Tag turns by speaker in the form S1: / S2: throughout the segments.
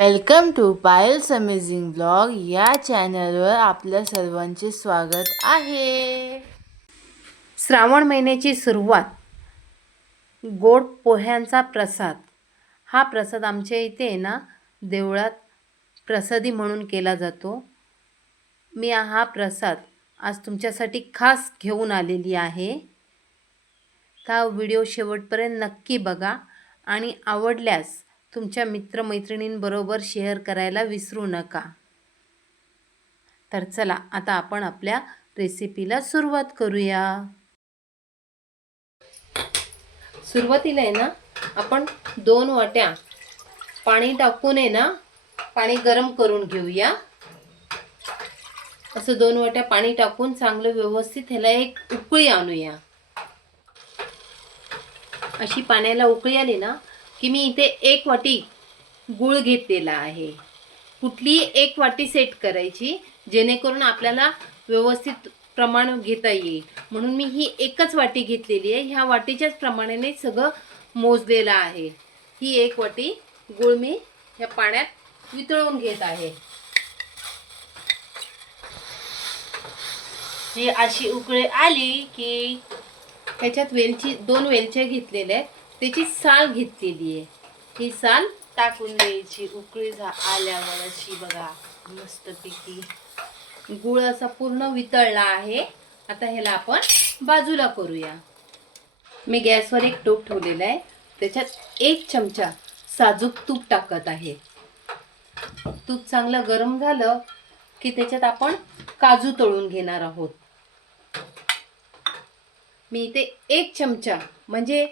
S1: Welcome to Payal's amazing blog या चॅनलवर आपल्या सर्वांचे स्वागत आहे.
S2: श्रावण महिन्याची सुरुवात. गोड पोह्यांचा प्रसाद. हा प्रसाद आमच्या इथे आहे ना देवळात प्रसादी म्हणून केला जातो. मी हा प्रसाद आज तुमच्यासाठी खास घेऊन आलेली आहे. हा व्हिडिओ शेवटपर्यंत नक्की बघा आणि आवडल्यास तुमच्या मित्रमैत्रिणींबरोबर शेअर करायला विसरू नका. तर चला आता आपण आपल्या रेसिपीला सुरुवात करूया. सुरुवातीला आहे ना आपण दोन वाट्या पाणी टाकून आहे ना पाणी गरम करून घेऊया. असं दोन वाट्या पाणी टाकून चांगलं व्यवस्थित ह्याला एक उकळी आणूया. अशी पाण्याला उकळी आली ना की मी इथे एक वाटी गूळ घेतलेला आहे. कुठलीही एक वाटी सेट करायची जेणेकरून आपल्याला व्यवस्थित प्रमाण घेता येईल. म्हणून मी ही एकच वाटी घेतलेली आहे. ह्या वाटीच्याच प्रमाणाने सगळं मोजलेलं आहे. ही एक वाटी गूळ मी ह्या पाण्यात वितळून घेत आहे. ही अशी उकळी आली की ह्याच्यात वेलची दोन वेलच्या घेतलेल्या आहेत. त्याची साल घेतलेली आहे. ही साल टाकून द्यायची. उकळी झा आल्यावर अशी बघा मस्तपैकी गुळ असा पूर्ण वितळला आहे. आता ह्याला आपण बाजूला करूया. मी गॅसवर एक टोप ठेवलेला आहे. त्याच्यात एक चमचा साजूक तूप टाकत आहे. तूप चांगलं गरम झालं की त्याच्यात आपण काजू तळून घेणार आहोत. मी इथे एक चमचा म्हणजे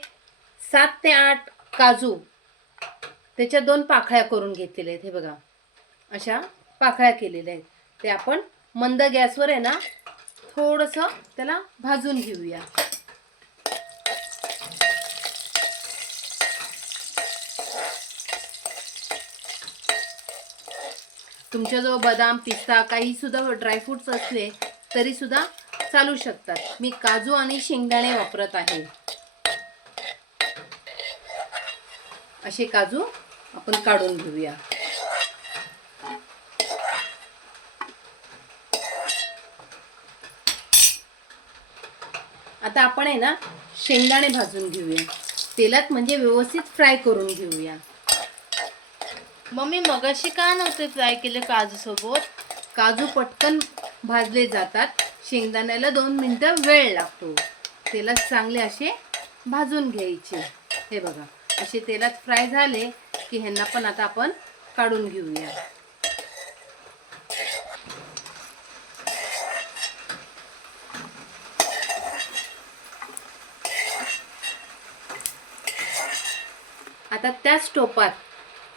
S2: सात ते आठ काजू त्याच्या दोन पाखळ्या करून घेतलेल्या आहेत. हे बघा. अशा पाखळ्या केलेल्या आहेत. ते आपण मंद गॅसवर आहे ना थोडंसं त्याला भाजून घेऊया. तुमच्याजवळ बदाम पिस्ता काही सुद्धा ड्रायफ्रुट्स असले तरी सुद्धा चालू शकतात. मी काजू आणि शेंगदाणे वापरत आहे. असे काजू आपण काढून घेऊया. आता आपण आहे ना शेंगदाणे भाजून घेऊया. तेलात म्हणजे व्यवस्थित फ्राय करून घेऊया.
S1: मम्मी मगाशी का नव्हते फ्राय केले काजू सोबत?
S2: काजू पटकन भाजले जातात. शेंगदाण्याला दोन मिनटं वेळ लागतो. तेलात चांगले असे भाजून घ्यायचे. हे बघा. असे तेलात फ्राय झाले की ह्यांना पण आता आपण काढून घेऊया. आता त्याच टोपात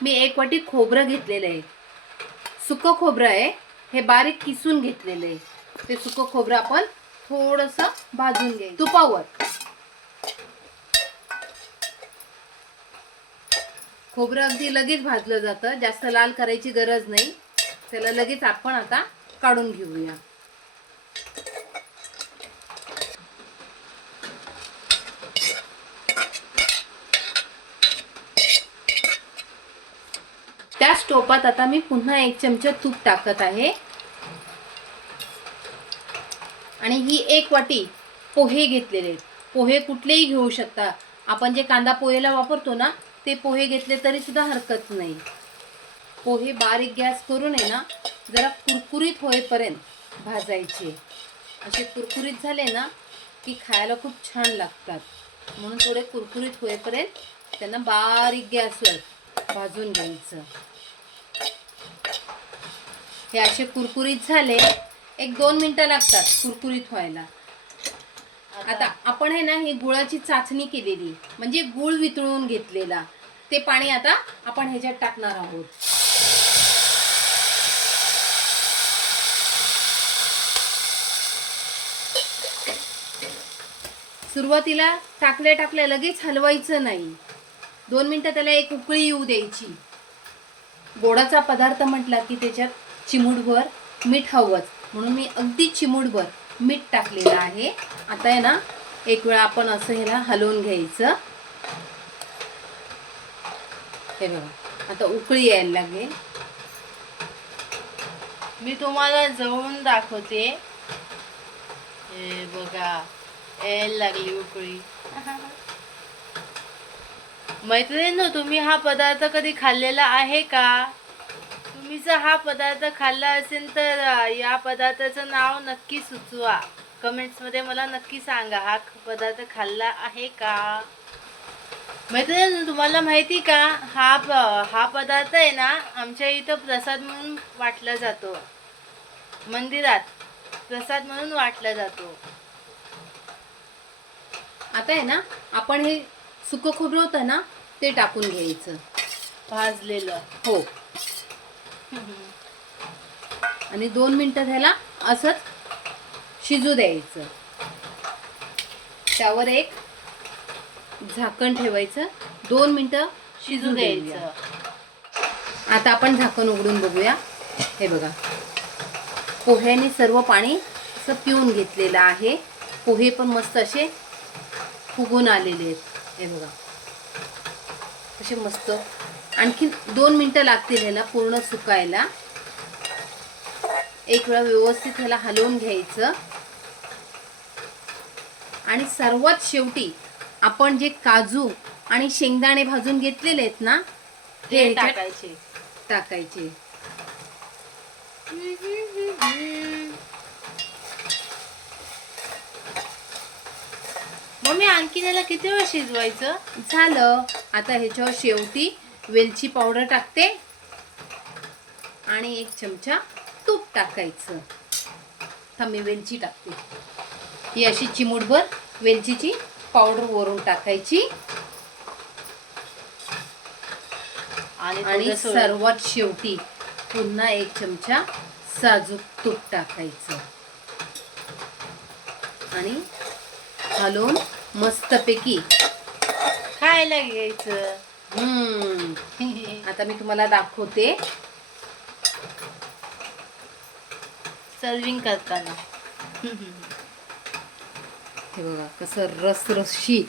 S2: मी एक वाटी खोबरं घेतलेलं आहे. सुकं खोबरं आहे. हे बारीक किसून घेतलेलं आहे. ते सुकं खोबरं आपण थोडंसं भाजून घ्यायचं. तुपावर. खोबरं अगदी लगेच भाजलं जातं. जास्त लाल करायची गरज नाही. त्याला लगेच आपण आता काढून घेऊया. त्याच टोपात आता मी पुन्हा एक चमचा तूप टाकत आहे. आणि ही एक वाटी पोहे घेतलेले आहेत. पोहे कुठलेही घेऊ शकता. आपण जे कांदा पोहेला वापरतो ना ते पोहे घेतले तरी सुद्धा हरकत नाही. पोहे बारीक गॅस करून आहे ना जरा कुरकुरीत होईपर्यंत भाजायचे. असे कुरकुरीत झाले ना की खायला खूप छान लागतात. म्हणून थोडे कुरकुरीत होईपर्यंत त्यांना बारीक गॅसवर भाजून घ्यायचं. हे असे कुरकुरीत झाले. एक दोन मिनटं लागतात कुरकुरीत व्हायला. आता आपण आहे ना ही गुळाची चाचणी केलेली. म्हणजे गुळ वितळून घेतलेला. ते पाणी आता आपण ह्याच्यात टाकणार आहोत. सुरुवातीला टाकल्या टाकल्या लगेच हलवायचं नाही. दोन मिनटं त्याला एक उकळी येऊ द्यायची. गोडाचा पदार्थ म्हटला की त्याच्यात चिमूटभर मीठ हवंच. म्हणून मी अगदी चिमूटभर मीठ टाकलेलं आहे. आता आहे ना एक वेळा आपण असं ह्याला हलवून घ्यायचं. हे बघा आता उकळी यायला लागेल.
S1: मी तुम्हाला जवळून दाखवते. हे बघा यायला लागली उकळी. मैत्रिणींनो तुम्ही हा पदार्थ कधी खाल्लेला आहे का? तुम्ही जर हा पदार्थ खाल्ला असेल तर या पदार्थाचं नाव नक्की सुचवा. कमेंट्समध्ये मला नक्की सांगा हा पदार्थ खाल्ला आहे का? मैत्रिणी तुम्हाला माहिती का? हा प- हा पदार्थ आहे ना आमच्या इथं प्रसाद म्हणून वाटला जातो. मंदिरात प्रसाद म्हणून वाटला जातो.
S2: आता आहे ना आपण हे सुकं खोबरं होतं ना ते टाकून घ्यायचं.
S1: भाजलेलं.
S2: हो. आणि दोन मिनटं त्याला असंच शिजू द्यायचं. त्यावर एक झाकण ठेवायचं. दोन मिनटं
S1: शिजू
S2: द्यायचं
S1: द्यायचं.
S2: आता आपण झाकण उघडून बघूया. हे बघा. पोह्याने सर्व पाणी असं पिऊन घेतलेलं आहे. पोहे पण मस्त असे फुगून आलेले आहेत. हे बघा. असे मस्त आणखी दोन मिनटं लागतील ह्याला पूर्ण सुकायला. एक वेळा व्यवस्थित ह्याला हलवून घ्यायचं. आणि सर्वात शेवटी आपण जे काजू आणि शेंगदाणे भाजून घेतलेले आहेत ना
S1: ते टाकायचे.
S2: टाकायचे.
S1: मम्मी आणखी त्याला किती वेळ शिजवायचं?
S2: झालं. आता ह्याच्यावर शेवटी वेलची पावडर टाकते. आणि एक चमचा तूप टाकायचं. थांब मी वेलची टाकते. ही अशी चिमूटभर वेलचीची पावडर वरून टाकायची.
S1: आणि
S2: सर्वात शेवटी पुन्हा एक चमचा साजूक तूप टाकायचं. आणि हलवून मस्तपैकी
S1: खायला घ्यायचं.
S2: आता मी तुम्हाला दाखवते.
S1: सर्विंग करताना.
S2: हे बघा कसं रसरशी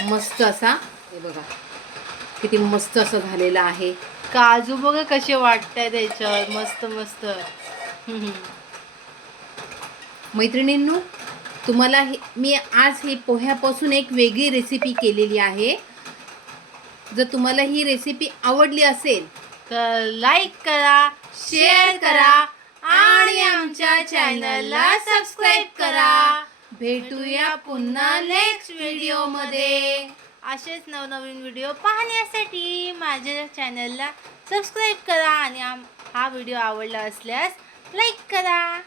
S2: मस्त असा हे बघा. किती मस्त असं झालेलं आहे.
S1: काजू बघा कसे वाटताय त्याच्यावर मस्त मस्त.
S2: मैत्रिणींनो तुम्हाला हे मी आज हे पोह्यापासून एक वेगळी रेसिपी केलेली आहे. जर तुम्हाला ही रेसिपी आवडली असेल
S1: तर लाईक करा शेअर करा आणि आमच्या चॅनलला सबस्क्राईब करा.
S2: भेटूया पुन्हा नेक्स्ट व्हिडिओमध्ये
S1: असेच नवनवीन व्हिडिओ पाहण्यासाठी माझ्या चॅनलला सबस्क्राईब करा आणि आम हा व्हिडिओ आवडला असल्यास लाईक करा.